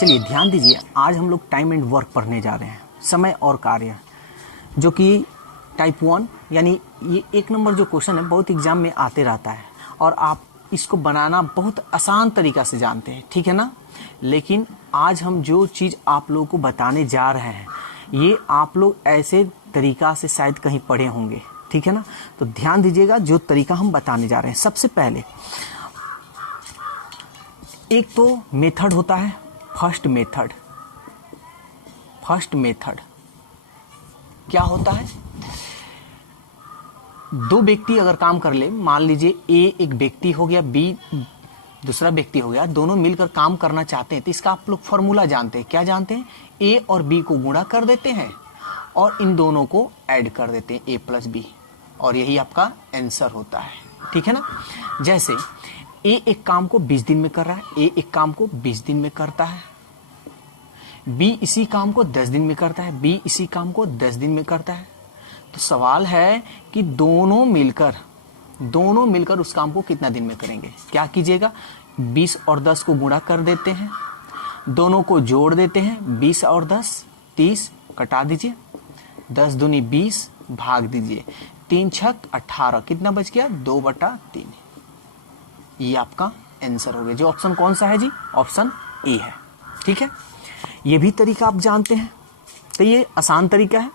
चलिए ध्यान दीजिए, आज हम लोग टाइम एंड वर्क पढ़ने जा रहे हैं, समय और कार्य, जो कि टाइप 1 यानी ये 1 नंबर जो क्वेश्चन है बहुत एग्जाम में आते रहता है और आप इसको बनाना बहुत आसान तरीका से जानते हैं, ठीक है ना। लेकिन आज हम जो चीज़ आप लोगों को बताने जा रहे हैं ये आप लोग ऐसे तरीका से शायद कहीं पढ़े होंगे, ठीक है ना। तो ध्यान दीजिएगा जो तरीका हम बताने जा रहे हैं। सबसे पहले एक तो मेथड होता है फर्स्ट मेथड। फर्स्ट मेथड क्या होता है? दो व्यक्ति अगर काम कर ले, मान लीजिए ए एक व्यक्ति हो गया, बी दूसरा व्यक्ति हो गया, दोनों मिलकर काम करना चाहते हैं तो इसका आप लोग फॉर्मूला जानते हैं। क्या जानते हैं? ए और बी को गुणा कर देते हैं और इन दोनों को ऐड कर देते हैं, ए प्लस बी, और यही आपका आंसर होता है, ठीक है ना। जैसे ए एक काम को 20 दिन में कर रहा है, ए एक काम को 20 दिन में करता है, बी इसी काम को 10 दिन में करता है, बी इसी काम को 10 दिन में करता है। तो सवाल है कि दोनों मिलकर उस काम को कितना दिन में करेंगे। क्या कीजिएगा, 20 और 10 को गुणा कर देते हैं, दोनों को जोड़ देते हैं, 20 और 10 30, कटा दीजिए, 10 दूनी 20, भाग दीजिए, 3 छक 18, कितना बच गया? 2/3। ये आपका आंसर हो गया। जो ऑप्शन कौन सा है जी? ऑप्शन ए है, ठीक है। ये भी तरीका आप जानते हैं, तो ये आसान तरीका है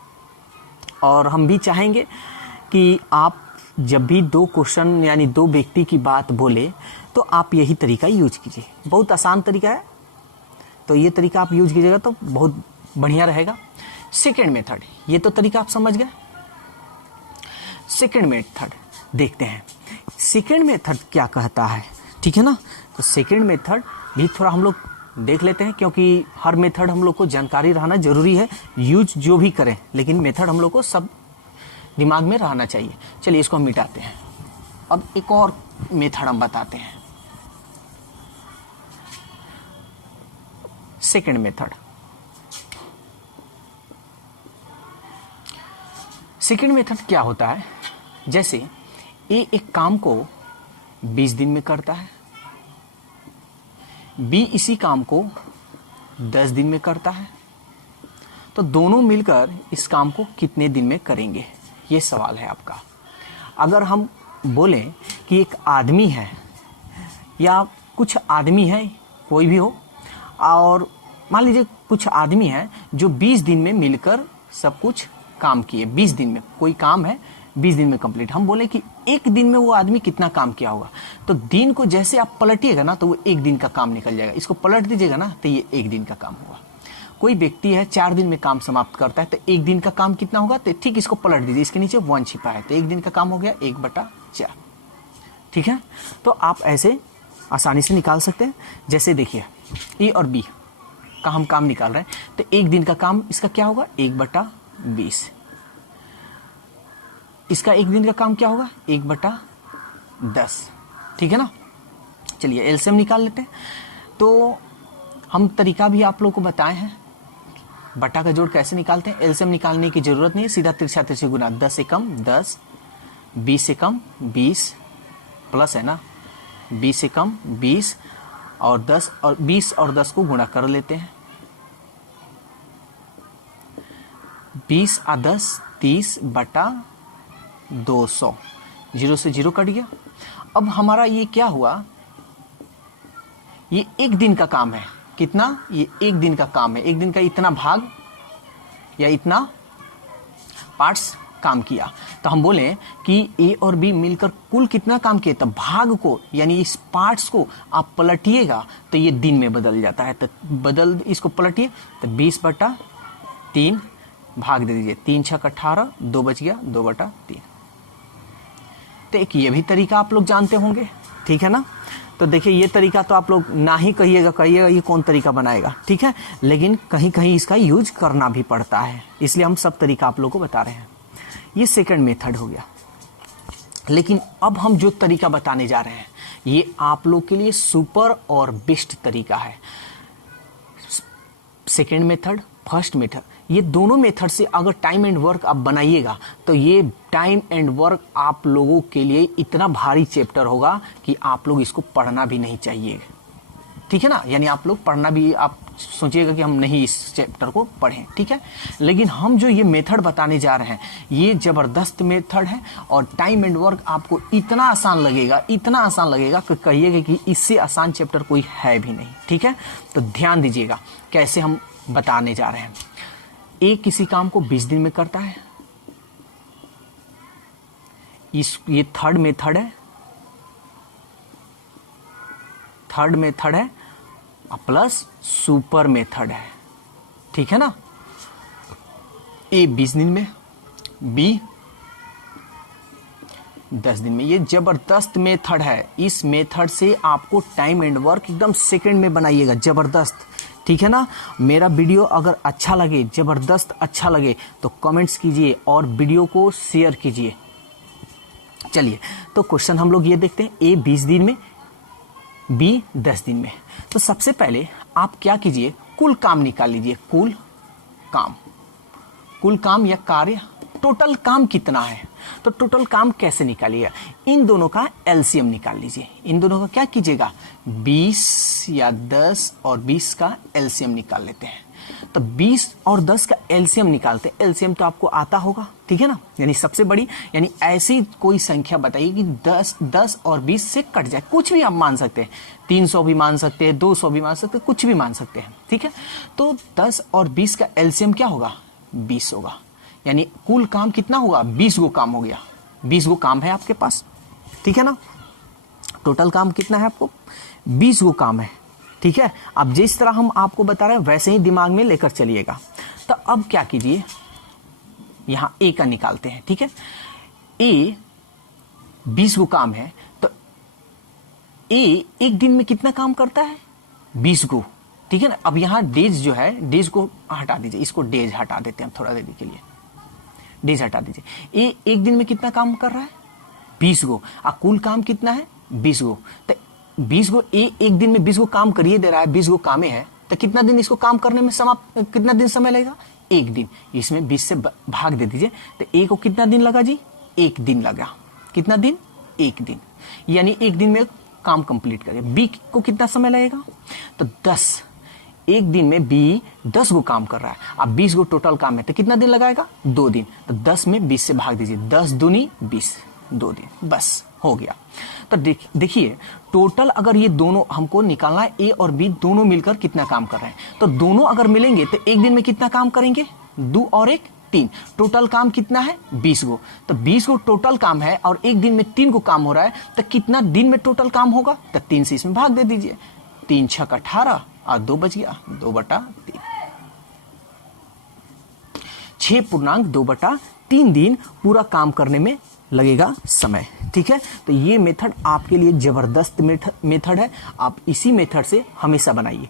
और हम भी चाहेंगे कि आप जब भी दो क्वेश्चन यानी दो व्यक्ति की बात बोले तो आप यही तरीका यूज कीजिए। बहुत आसान तरीका है, तो ये तरीका आप यूज कीजिएगा तो बहुत बढ़िया रहेगा। सेकेंड मेथड, ये तो तरीका आप समझ गए। सेकेंड मेथड देखते हैं, सेकेंड मेथड क्या कहता है, ठीक है ना। तो सेकेंड मेथड भी थोड़ा हम लोग देख लेते हैं, क्योंकि हर मेथड हम लोग को जानकारी रहना जरूरी है, यूज जो भी करें, लेकिन मेथड हम लोग को सब दिमाग में रहना चाहिए। चलिए इसको हम मिटाते हैं। अब एक और मेथड हम बताते हैं, सेकेंड मेथड। सेकेंड मेथड क्या होता है? जैसे ए एक काम को 20 दिन में करता है, बी इसी काम को 10 दिन में करता है, तो दोनों मिलकर इस काम को कितने दिन में करेंगे, ये सवाल है आपका। अगर हम बोलें कि एक आदमी है या कुछ आदमी है, कोई भी हो, और मान लीजिए कुछ आदमी है जो 20 दिन में मिलकर सब कुछ काम किए। 20 दिन में कोई काम है, 20 दिन में कंप्लीट। हम बोले कि एक दिन में वो आदमी कितना काम किया होगा, तो दिन को जैसे आप पलटिएगा ना तो वो एक दिन का काम निकल जाएगा। इसको पलट दीजिएगा ना तो ये एक दिन का काम होगा। कोई व्यक्ति है 4 दिन में काम समाप्त करता है, तो एक दिन का काम कितना होगा? तो ठीक इसको पलट दीजिए, इसके नीचे 1 छिपा है, तो एक दिन का काम हो गया 1/4, ठीक है। तो आप ऐसे आसानी से निकाल सकते हैं। जैसे देखिए ए और बी का हम काम निकाल रहे हैं, तो एक दिन का काम इसका क्या होगा? 1/20। इसका एक दिन का काम क्या होगा? 1/10, ठीक है ना। चलिए एलसीएम निकाल लेते हैं। तो हम तरीका भी आप लोगों को बताए हैं, बटा का जोड़ कैसे निकालते हैं। एलसीएम निकालने की जरूरत नहीं है, सीधा तिरछा तिरछी गुना, 10 से कम 10, 20 से कम 20, प्लस है ना, 20 से कम 20 और 10, और 20 और 10 को गुणा कर लेते हैं, 20 और 10 30/200, 0 से 0 कट गया। अब हमारा ये क्या हुआ? ये एक दिन का काम है। कितना? ये एक दिन का काम है। एक दिन का इतना भाग या इतना पार्ट्स काम किया, तो हम बोले कि ए और बी मिलकर कुल कितना काम किए, तो भाग को यानी इस पार्ट्स को आप पलटिएगा तो ये दिन में बदल जाता है। तो इसको पलटिए, तो 20/3 भाग दे दीजिए, 3 छक 18, 2 बच गया 2/3। तो एक ये भी तरीका आप लोग जानते होंगे, ठीक है ना। तो देखिए ये तरीका तो आप लोग ना ही कहिएगा ये कौन तरीका बनाएगा, ठीक है, लेकिन कहीं कहीं इसका यूज करना भी पड़ता है, इसलिए हम सब तरीका आप लोग को बता रहे हैं। ये सेकंड मेथड हो गया। लेकिन अब हम जो तरीका बताने जा रहे हैं ये आप लोग के लिए सुपर और बेस्ट तरीका है। सेकंड मेथड, फर्स्ट मेथड, ये दोनों मेथड से अगर टाइम एंड वर्क आप बनाइएगा तो ये टाइम एंड वर्क आप लोगों के लिए इतना भारी चैप्टर होगा कि आप लोग इसको पढ़ना भी नहीं चाहिए, ठीक है ना। यानी आप लोग पढ़ना भी, आप सोचिएगा कि हम नहीं इस चैप्टर को पढ़ें, ठीक है। लेकिन हम जो ये मेथड बताने जा रहे हैं ये जबरदस्त मेथड है और टाइम एंड वर्क आपको इतना आसान लगेगा, इतना आसान लगेगा कि कहिएगा कि इससे आसान चैप्टर कोई है भी नहीं, ठीक है। तो ध्यान दीजिएगा कैसे हम बताने जा रहे हैं। ए किसी काम को 20 दिन में करता है, ये थर्ड मेथड है, थर्ड मेथड है प्लस सुपर मेथड है, ठीक है ना। ए 20 दिन में, बी 10 दिन में। ये जबरदस्त मेथड है। इस मेथड से आपको टाइम एंड वर्क एकदम सेकंड में बनाइएगा, जबरदस्त, ठीक है ना। मेरा वीडियो अगर अच्छा लगे, जबरदस्त अच्छा लगे तो कमेंट्स कीजिए और वीडियो को शेयर कीजिए। चलिए तो क्वेश्चन हम लोग ये देखते हैं, ए 20 दिन में, बी 10 दिन में। तो सबसे पहले आप क्या कीजिए, कुल काम निकाल लीजिए, कुल काम या कार्य, टोटल काम कितना है। तो टोटल काम कैसे निकालिएगा, इन दोनों का एलसीएम निकाल लीजिए। इन दोनों का क्या कीजिएगा, 20 या 10 और 20 का एलसीएम निकाल लेते हैं। तो 20 और 10 का एलसीएम निकालते हैं। एलसीएम तो आपको आता होगा, ठीक है ना। यानी सबसे बड़ी, यानी ऐसी कोई संख्या बताइए कि 10 और 20 से कट जाए। कुछ भी आप मान सकते हैं, 300 भी मान सकते हैं, 200 भी मान सकते हैं, कुछ भी मान सकते हैं, ठीक है। तो 10 और 20 का एलसीएम क्या होगा, 20 होगा। यानी कुल काम कितना होगा, 20 गो काम हो गया। 20 गो काम है आपके पास, ठीक है ना। टोटल काम कितना है आपको, 20 गो काम है, ठीक है। अब जिस तरह हम आपको बता रहे हैं वैसे ही दिमाग में लेकर चलिएगा। तो अब क्या कीजिए, यहां ए का निकालते हैं, ठीक है। ए 20 गो काम है, तो ए एक दिन में कितना काम करता है, 20 गो, ठीक है ना। अब यहां डेज जो है, डेज को हटा दीजिए, इसको डेज हटा देते हैं थोड़ा देर के लिए, डेज हटा दीजिए। ए एक दिन में कितना काम कर रहा है, 20 गो, और कुल काम कितना है, 20 गो। तो 20 गो ए एक दिन में 20 गो काम करिए दे रहा है, 20 गो कामे है, तो कितना दिन इसको काम करने में कितना दिन समय लगेगा, एक दिन। इसमें 20 से भाग दे दीजिए, तो ए को कितना दिन लगा जी, एक दिन लगा। कितना दिन, एक दिन। यानी एक दिन में काम कंप्लीट करिए। बी को कितना समय लगेगा, तो 10, एक दिन में बी 10 गो काम कर रहा है। अब 20 गो टोटल काम है, तो कितना दिन लगाएगा, 2 दिन। तो 10 में 20 से भाग दीजिए, 10 दूनी 20, 2 दिन, बस हो गया। तो देखिए टोटल अगर ये दोनों हमको निकालना है, ए और बी दोनों मिलकर कितना काम कर रहे हैं। तो दोनों अगर मिलेंगे तो एक दिन में कितना काम करेंगे, 2 और 1 3। टोटल काम कितना है, 20 गो। तो 20 गो टोटल काम है और एक दिन में 3 गो काम हो रहा है, तो कितना दिन में टोटल काम होगा, तो 3 से इसमें भाग दे दीजिए। 3 6 18 और 2 बच गया, 2/3। 6.2/3 दिन पूरा काम करने में लगेगा समय, ठीक है। तो ये मेथड आपके लिए जबरदस्त मेथड है, आप इसी मेथड से हमेशा बनाइए।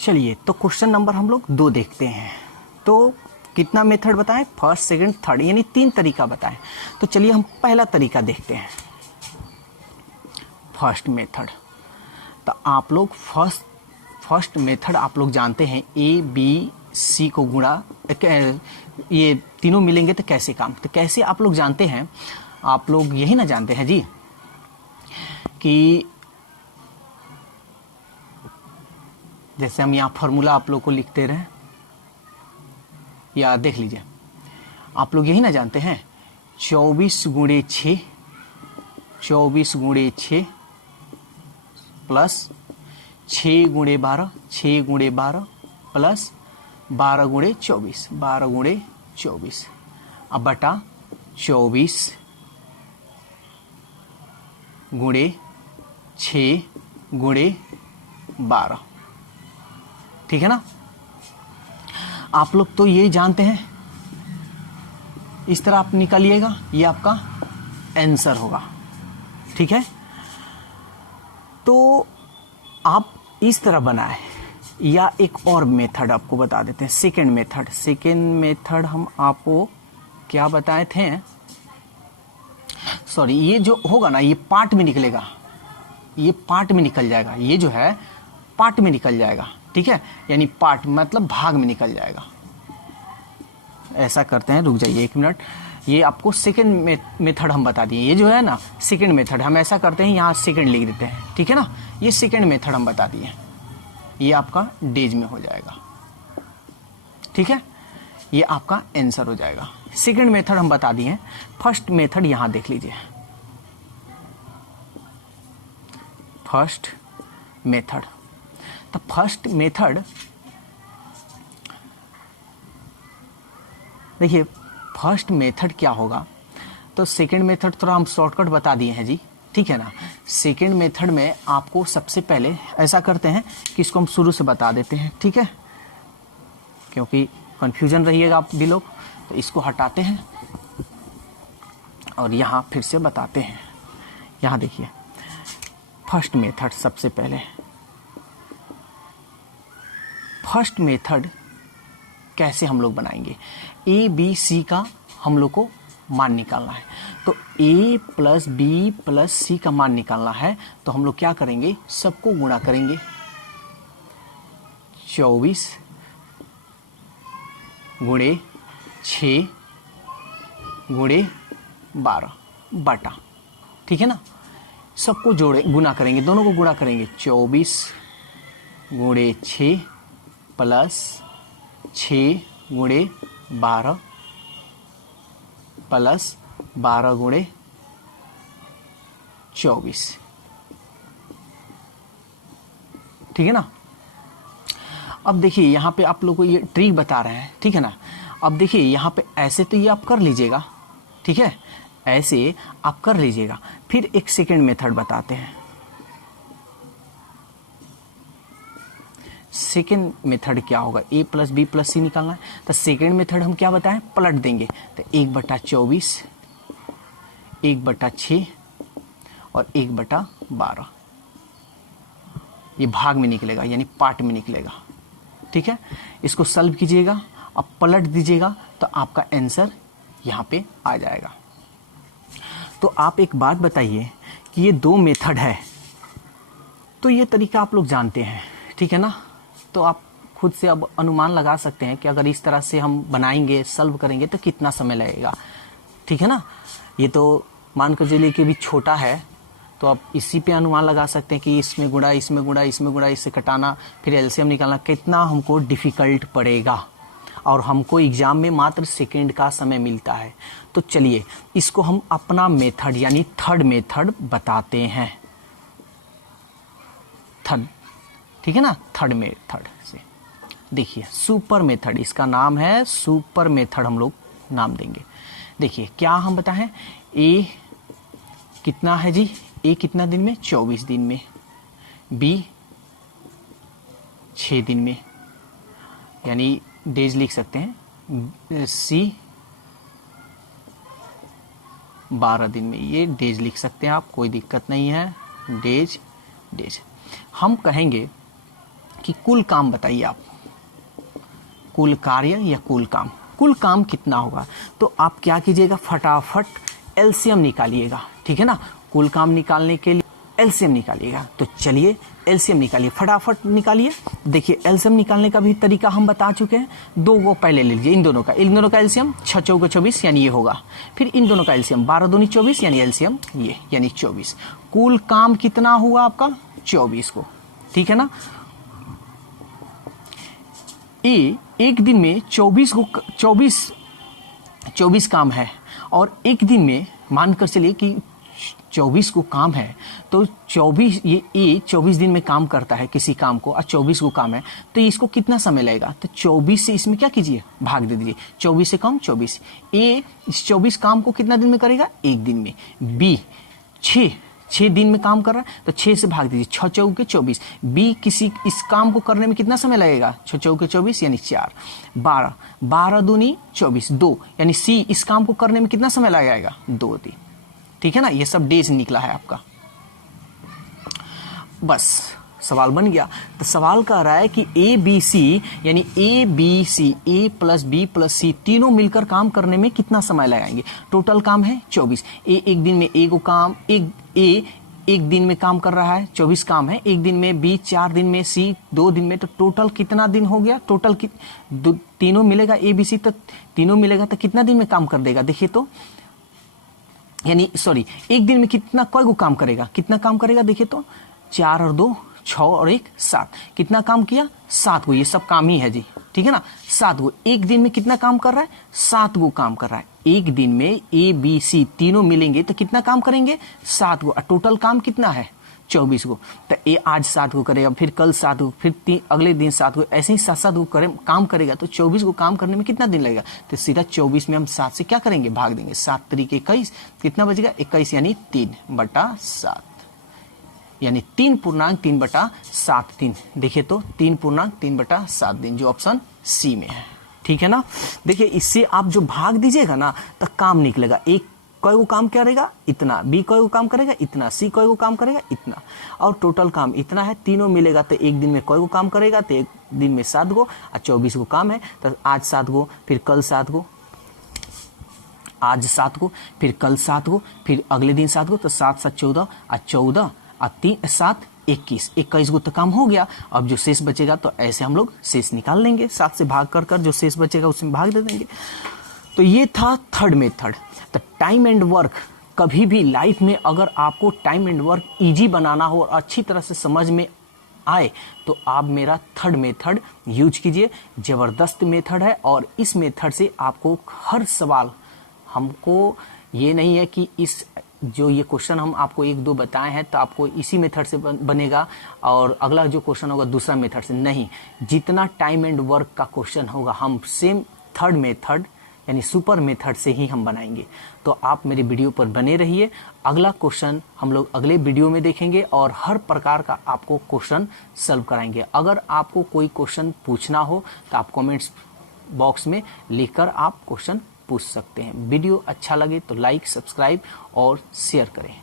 चलिए तो क्वेश्चन नंबर हम लोग 2 देखते हैं। तो कितना मेथड बताएं, फर्स्ट सेकंड थर्ड, यानी 3 तरीका बताएं। तो चलिए हम पहला तरीका देखते हैं, फर्स्ट मेथड। तो आप लोग फर्स्ट मेथड आप लोग जानते हैं, ए बी सी को गुणा, ये तीनों मिलेंगे तो कैसे काम, तो कैसे आप लोग जानते हैं, आप लोग यही ना जानते हैं जी कि जैसे हम यहाँ फॉर्मूला आप लोग को लिखते रहे, या देख लीजिए, आप लोग यही ना जानते हैं 24 × 6, 24 × 6 प्लस 6 × 12, 6 × 12 प्लस 12 × 24, 12 × 24 अब बटा 24 × 6 × 12, ठीक है ना। आप लोग तो यही जानते हैं, इस तरह आप निकालिएगा, ये आपका आंसर होगा, ठीक है। तो आप इस तरह बनाए, या एक और मेथड आपको बता देते हैं, सेकेंड मेथड हम आपको क्या बताए थे, सॉरी, ये जो होगा ना ये पार्ट में निकलेगा, ये पार्ट में निकल जाएगा, ये जो है पार्ट में निकल जाएगा, ठीक है। यानी पार्ट मतलब भाग में निकल जाएगा। ऐसा करते हैं, रुक जाइए 1 मिनट, ये आपको सेकेंड मेथड हम बता दिए, ये जो है ना सेकेंड मेथड, हम ऐसा करते हैं यहाँ सेकेंड लिख देते हैं, ठीक है ना। ये सेकेंड मेथड हम बता दिए, ये आपका डेज में हो जाएगा। ठीक है, ये आपका आंसर हो जाएगा। सेकंड मेथड हम बता दिए। फर्स्ट मेथड यहां देख लीजिए। फर्स्ट मेथड, तो फर्स्ट मेथड देखिए, फर्स्ट मेथड क्या होगा, तो सेकंड मेथड थोड़ा हम शॉर्टकट बता दिए हैं जी, ठीक है ना। सेकंड मेथड में आपको सबसे पहले ऐसा करते हैं कि इसको हम शुरू से बता देते हैं, ठीक है, क्योंकि कंफ्यूजन रहिएगा आप भी लोग, तो इसको हटाते हैं और यहां फिर से बताते हैं। यहां देखिए, फर्स्ट मेथड सबसे पहले, फर्स्ट मेथड कैसे हम लोग बनाएंगे, ए बी सी का हम लोग को मान निकालना है। तो a प्लस बी प्लस सी का मान निकालना है, तो हम लोग क्या करेंगे, सबको गुणा करेंगे। 24 गुणे 6 गुणे 12 बटा, ठीक है ना, सबको जोड़े गुणा करेंगे, दोनों को गुणा करेंगे। 24 गुणे 6 प्लस 6 गुणे 12 प्लस 12 गुणे 24, ठीक है ना। अब देखिए यहां पे आप लोग को ये ट्रिक बता रहे हैं, ठीक है ना। अब देखिए यहां पे ऐसे तो ये आप कर लीजिएगा, ठीक है, ऐसे आप कर लीजिएगा। फिर एक सेकंड मेथड बताते हैं। सेकेंड मेथड क्या होगा, a प्लस बी प्लस सी निकालना है। तो सेकेंड मेथड हम क्या बताएं, पलट देंगे। तो 1/24, 1/6 और 1/12 ये भाग में निकलेगा, यानी पार्ट में निकलेगा, ठीक है। इसको सॉल्व कीजिएगा, अब पलट दीजिएगा तो आपका आंसर यहां पे आ जाएगा। तो आप एक बात बताइए कि ये दो मेथड है, तो ये तरीका आप लोग जानते हैं, ठीक है ना। तो आप खुद से अब अनुमान लगा सकते हैं कि अगर इस तरह से हम बनाएंगे, सॉल्व करेंगे तो कितना समय लगेगा, ठीक है ना। ये तो मान कर चलिए कि भी छोटा है, तो आप इसी पे अनुमान लगा सकते हैं कि इसमें गुणा, इसमें गुणा, इसमें गुणा, इससे कटाना, फिर एलसीएम निकालना कितना हमको डिफिकल्ट पड़ेगा, और हमको एग्जाम में मात्र सेकेंड का समय मिलता है। तो चलिए इसको हम अपना मेथड यानी थर्ड मेथड बताते हैं। थर्ड, ठीक है ना, थर्ड मेथड से देखिए, सुपर मेथड, इसका नाम है सुपर मेथड, हम लोग नाम देंगे। देखिए क्या हम बताएं, ए कितना है जी, ए कितना दिन में, 24 दिन में, बी 6 दिन में, यानी डेज लिख सकते हैं, सी 12 दिन में, ये डेज लिख सकते हैं आप, कोई दिक्कत नहीं है, डेज डेज। हम कहेंगे कि कुल काम बताइए आप, कुल कार्य या कुल काम, कुल काम कितना होगा। तो आप क्या कीजिएगा, फटाफट एलसीएम निकालिएगा, ठीक है ना। कुल काम निकालने के लिए एलसीएम निकालिएगा। तो चलिए एलसीएम निकालिए, फटाफट निकालिए। देखिए एलसीएम निकालने का भी तरीका हम बता चुके हैं, दो को पहले ले लीजिए, इन दोनों का एलसीएम 6 चौके 24 यानी ये होगा, फिर इन दोनों का एलसीएम 12 दूनी 24 यानी एलसीएम ये यानी 24। कुल काम कितना हुआ आपका, 24 को, ठीक है ना। एक दिन में 24 काम है, और एक दिन में मानकर चलिए कि 24 को काम है, तो 24 ये ए 24 दिन में काम करता है किसी काम को, और 24 को काम है, तो इसको कितना समय लगेगा। तो 24 से इसमें क्या कीजिए, भाग दे दीजिए, 24 से कम 24। ए इस 24 काम को कितना दिन में करेगा, एक दिन में। बी 6 दिन में काम कर रहा है, तो 6 से भाग दीजिए, 6 चौके 24। बी किसी इस काम को करने में कितना समय लगेगा, 6 चौके 24 यानी 4, 12 दूनी 24, 2 यानी सी इस काम को करने में कितना समय लगेगा, 2 दिन, ठीक है ना। ये सब डेज निकला है आपका, बस सवाल बन गया। तो सवाल कह रहा है कि ए बी सी यानी A B C, A plus B plus C तीनों मिलकर काम करने में कितना समय लगाएंगे। टोटल काम है 24। ए एक दिन में ए को काम, एक दिन में काम कर रहा है, 24 काम है एक दिन में, बी 4 दिन में, सी 2 दिन में, तो टोटल कितना दिन हो गया, टोटल तीनों मिलेगा, ए बी सी तो तीनों मिलेगा तो कितना दिन में काम कर देगा। देखिए तो यानी सॉरी, एक दिन में कितना, कोई को काम करेगा, कितना काम करेगा, देखिए तो 4 और 2 6 और 1 7, कितना काम किया 7 गो, ये सब काम ही है जी, ठीक है ना। 7 गो, एक दिन में कितना काम कर रहा है 7 गो काम कर रहा है। एक दिन में ए बी सी तीनों मिलेंगे तो कितना काम करेंगे 7 गो, टोटल काम कितना है 24 गो। तो ए आज 7 गो करेगा, फिर कल 7 गो, फिर अगले दिन 7 गो, ऐसे ही 7-7 गो काम करेगा तो 24 गो काम करने में कितना दिन लगेगा। तो सीधा 24 में हम 7 से क्या करेंगे भाग देंगे, 7 तरीके 21, कितना बचेगा 21 यानी 3/7, यानी 3.3/7 दिन। देखिए तो 3.3/7 दिन, जो ऑप्शन सी में है, ठीक है ना। देखिए इससे आप जो भाग दीजिएगा ना तो काम निकलेगा। एक कोई वो काम करेगा इतना, बी कोई वो काम करेगा इतना, सी कोई वो काम करेगा इतना, और टोटल काम इतना है। तीनों मिलेगा तो एक दिन में कोई वो काम करेगा तो एक दिन में 7 गो और 24 गो काम है। तो आज 7 गो, फिर कल 7 गो, आज 7 गो, फिर कल 7 गो, फिर अगले दिन 7 गो, तो 7-7 14 और 14 और 3-7 21 गो तो काम हो गया। अब जो शेष बचेगा तो ऐसे हम लोग शेष निकाल लेंगे, 7 से भाग कर जो शेष बचेगा उसमें भाग दे देंगे। तो ये था थर्ड मेथड। तो टाइम एंड वर्क, कभी भी लाइफ में अगर आपको टाइम एंड वर्क इजी बनाना हो और अच्छी तरह से समझ में आए तो आप मेरा थर्ड मेथड यूज कीजिए। ज़बरदस्त मेथड है और इस मेथड से आपको हर सवाल, हमको ये नहीं है कि इस जो ये क्वेश्चन हम आपको 1-2 बताए हैं तो आपको इसी मेथड से बनेगा और अगला जो क्वेश्चन होगा दूसरा मेथड से, नहीं। जितना टाइम एंड वर्क का क्वेश्चन होगा हम सेम थर्ड मेथड यानी सुपर मेथड से ही हम बनाएंगे। तो आप मेरे वीडियो पर बने रहिए। अगला क्वेश्चन हम लोग अगले वीडियो में देखेंगे और हर प्रकार का आपको क्वेश्चन सॉल्व कराएंगे। अगर आपको कोई क्वेश्चन पूछना हो तो आप कमेंट्स बॉक्स में लिखकर आप क्वेश्चन पूछ सकते हैं। वीडियो अच्छा लगे तो लाइक, सब्सक्राइब और शेयर करें।